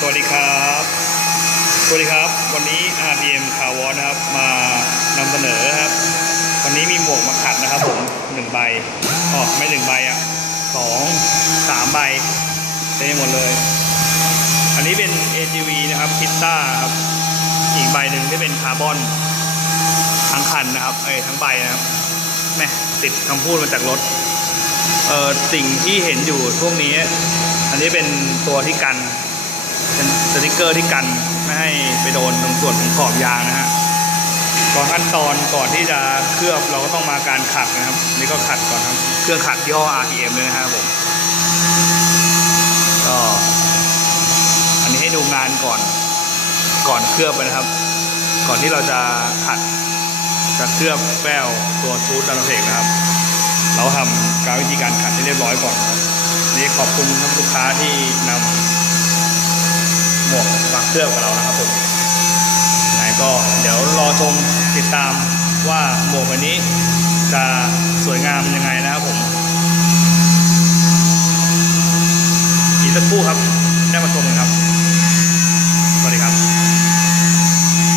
สวัสดีครับ สวัสดีครับ วันนี้ RPM คาวอนะครับ มานำเสนอนะครับ วันนี้มีหมวกมาขัดนะครับผมหนึ่งใบอ๋อไม่หนึ่งใบอะสองสามใบเต็มหมดเลย อันนี้เป็น AGV นะครับคิตต้าครับ อีกใบหนึ่งที่เป็นคาร์บอนทั้งคันนะครับ เอ้ทั้งใบนะครับแม่ติดคำพูดมาจากรถ เอ่อสิ่งที่เห็นอยู่ช่วงนี้ อันนี้เป็นตัวที่กัน เป็นสติกเกอร์ที่กันไม่ให้ไปโดนตรงส่วนของขอบยางนะฮะก่อนขั้นตอนก่อนที่จะเคลือบเราก็ต้องมาการขัดนะครับ นี่ก็ขัดก่อนครับเครื่องขัดที่ห้อ RPM เลยนะครับผมก็อันนี้ให้ดูงานก่อน ก่อนเคลือบนะครับ ก่อนที่เราจะขัดจะเคลือบแป้วตัวชูดดันเพกนะครับ เราทำการวิธีการขัดให้เรียบร้อยก่อนนะครับนี่ขอบคุณท่านลูกค้าที่นำ หมวกมาเคลืองกับเรานะครับผมยังไงก็เดี๋ยวรอชมติดตามว่าหมวกวันนี้จะสวยงามยังไงนะครับผมอีกสักครู่ครับได้มาชมกันครับ